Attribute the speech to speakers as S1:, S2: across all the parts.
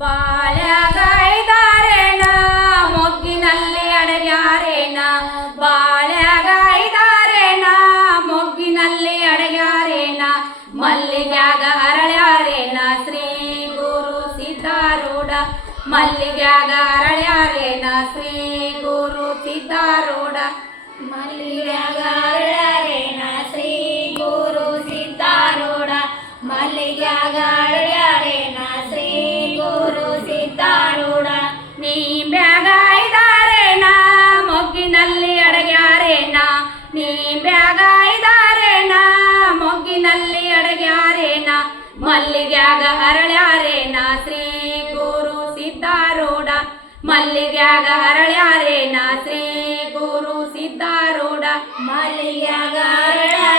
S1: ಬಾಳ್ಯಾಗೈದಾರೇನ ಮೊಗ್ಗಿನಲ್ಲಿ ಅಡಗ್ಯಾರೇನ? ಬಾಳ್ಯಾಗೈದಾರೇನ ಮೊಗ್ಗಿನಲ್ಲಿ ಅಡಗ್ಯಾರೇನ? ಮಲ್ಲಿಗ್ಯಾಗ ಅರಳ್ಯಾರೇನ? ಶ್ರೀ ಗುರು ಸಿದ್ಧಾರೂಢ ಮಲ್ಲಿಗ್ಯಾಗ ಅರಳ್ಯಾರೇನ? ಶ್ರೀ ಗುರು ಸಿದ್ಧಾರೂಢ
S2: ಮಲ್ಲಿಗ್ಯಾಗ ಅರಳ್ಯಾರೇನ? ಅರಳ್ಯಾರೇನ ಶ್ರೀ ಗುರು ಸಿದ್ಧಾರೂಢ
S1: ನೀಂಬ್ಯಾಗ ಐದಾರೇನ ಮೊಗ್ಗಿನಲ್ಲಿ ಅಡಗ್ಯಾರೇನ ನೀಂಬ್ಯಾಗ ಐದಾರೇನ ಮೊಗ್ಗಿನಲ್ಲಿ ಅಡಗ್ಯಾರೇನ, ಮಲ್ಲಿಗ್ಯಾಗ ಹರಳ್ಯಾರೇನ ಶ್ರೀ ಗುರು ಸಿದ್ಧಾರೂಢ ಮಲ್ಲಿಗ್ಯಾಗ ಹರಳ್ಯಾರೇನ ಶ್ರೀ ಗುರು ಸಿದ್ಧಾರೂಢ
S2: ಮಲ್ಲಿಗ್ಯಾಗ ಅರಳ್ಯಾರೇನ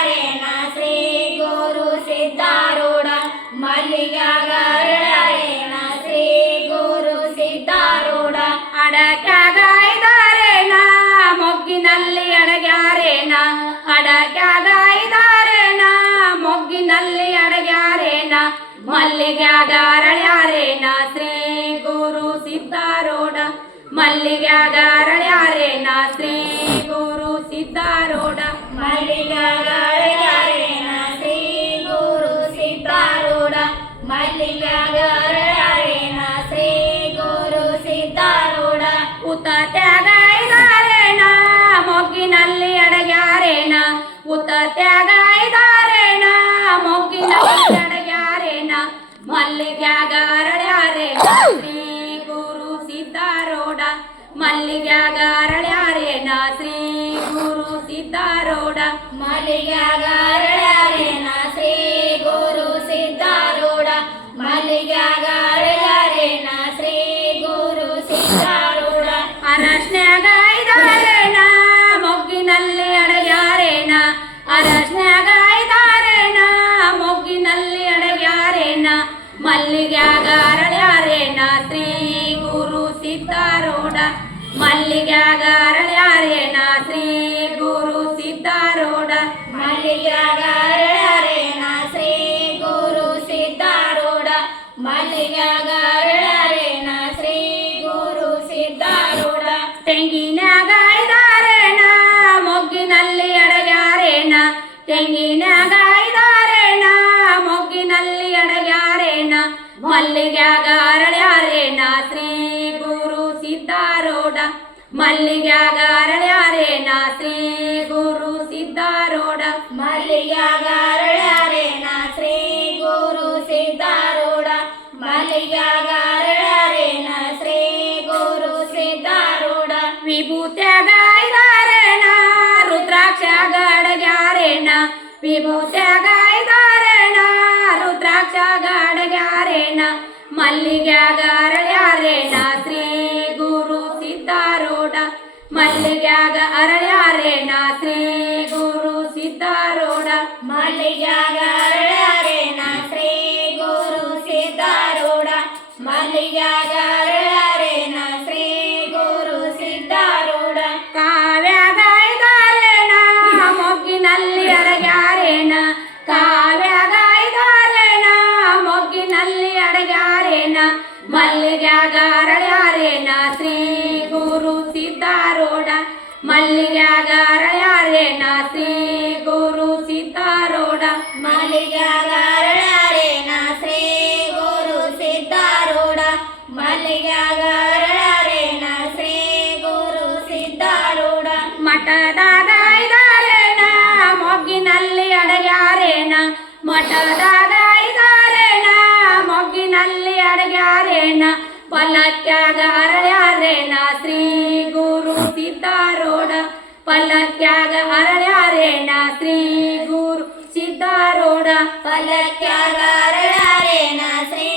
S2: ಮಲ್ಲಿಗ್ಯಾಗ ಅರಳ್ಯಾರೇನ ಶ್ರೀ ಗುರು ಸಿದ್ಧಾರೂಢ
S1: ಮಲ್ಲಿಗ್ಯಾಗ ಅರಳ್ಯಾರೇನ ಶ್ರೀ ಗುರು ಸಿದ್ಧಾರೂಢ ಮಲ್ಲಿಗ್ಯಾಗ ಅರಳ್ಯಾರೇನ ಶ್ರೀ ಗುರು ಸಿದ್ಧಾರೂಢ
S2: ಮಲ್ಲಿಗ್ಯಾಗ ಮಲ್ಲಿಗ್ಯಾಗ ಅರಳ್ಯಾರೇನ ಶ್ರೀ ಗುರು
S1: ಸಿದ್ಧಾರೋಡ ಮಲ್ಲಿಗ್ಯಾಗ ನಾ ಶ್ರೀ ಗುರು ಸಿದ್ಧಾರೋಡ ಮಲ್ಲಿಗ್ಯಾಗ ನಾ ಶ್ರೀ
S2: ಮಲ್ಲಿಗ್ಯಾಗ ಅರಳ್ಯಾರೇನ ಶ್ರೀ ಗುರು ಸಿದ್ಧಾರೂಢ ಮಲ್ಲಿಗ್ಯಾಗ ಅರಳ್ಯಾರೇನ ಶ್ರೀ ಗುರು ಸಿದ್ಧಾರೂಢ
S1: ಮಲ್ಲಿಗ್ಯಾಗ ಅರಳ್ಯಾರೇನ ಶ್ರೀ ಗುರು ಸಿದ್ಧಾರೂಢ ಮಲ್ಲಿಗ್ಯಾಗ ಅರಳ್ಯಾರೇನ ಶ್ರೀ ಗುರು ಸಿದ್ಧಾರೂಢ ಮೊಗ್ಗಿ ಮೊಗ್ಗಿನಲ್ಲಿ ಅಡಗ್ಯಾರೇನ ತೆಂಗಿನಾಗ ಮಲ್ಲಿಗ್ಯಾಗ ಅರಳ್ಯಾರೇನ ಶ್ರೀ ಗುರು ಸಿದ್ಧಾರೂಢ. ಮಲ್ಲಿಗ್ಯಾಗ ಅರಳ್ಯಾರೇನ ಶ್ರೀ ಗುರು ಸಿದ್ಧಾರೂಢ.
S2: ಮಲ್ಲಿಗ್ಯಾಗ ಅರಳ್ಯಾರೇನ ಶ್ರೀ ಗುರು ಸಿದ್ಧಾರೂಢ. ಮಲ್ಲಿಗ್ಯಾಗ ಅರಳ್ಯಾರೇನ ಶ್ರೀ ಗುರು ಸಿದ್ಧಾರೂಢ.
S1: ವಿಭೂತ್ಯಾಗ ಐದಾರೇನ ರುದ್ರಾಕ್ಷಾಗ ಅಡಗ್ಯಾರೇನ ವಿಭೂತ್ಯಾಗ ಅಡಗ್ಯಾರೇನ ಮಲ್ಲಿಗ್ಯಾಗ ಶ್ರೀ ಗುರು ಸಿದ್ಧಾರೂಢ. ಮಲ್ಲಿಗ್ಯಾಗ ಅರಳ್ಯಾರೇಣ, ಶ್ರೀ ಗುರು ಸಿದ್ಧಾರೂಢ.
S2: ಮಲ್ಲಿಗ್ಯಾಗ ಅರಳ್ಯಾರೇಣ, ಶ್ರೀ ಗುರು ಸಿದ್ಧಾರೂಢ. ಮಲ್ಲಿಗ್ಯಾಗ
S1: ಮಲ್ಲಿಗ್ಯಾಗ ಅರಳ್ಯಾರೇನ ಶ್ರೀ ಗುರು ಸಿದ್ಧಾರೂಢ. ಮಲ್ಲಿಗ್ಯಾಗ ಅರಳ್ಯಾರೇನ ಶ್ರೀ ಗುರು ಸಿದ್ಧಾರೂಢ.
S2: ಮಲ್ಲಿಗ್ಯಾಗ ಅರಳ್ಯಾರೇನ ಶ್ರೀ ಗುರು ಸಿದ್ಧಾರೂಢ. ಮಲ್ಲಿಗ್ಯಾಗ ಅರಳ್ಯಾರೇನ ಶ್ರೀ ಗುರು ಸಿದ್ಧಾರೂಢ.
S1: ಮಠದಾಗ ಐದಾರೇನ ಮೊಗ್ಗಿನಲ್ಲಿ ಅಡಗ್ಯಾರೇನ? ಮಠದಾಗ ರೇಣ ಪಲತ್ಯಾಗ ಅರಳ್ಯ ರೇಣ ಶ್ರೀ ಗುರು ಸಿದ್ಧಾರೂಢ ಪಲತ್ಯಾಗ ಅರಳ್ಯ ರೇಣ ಶ್ರೀ ಗುರು ಸಿದ್ಧಾರೂಢ
S2: ಪಲತ್ಯಾಗ ಅರಳ್ಯ ರೇಣ ಶ್ರೀ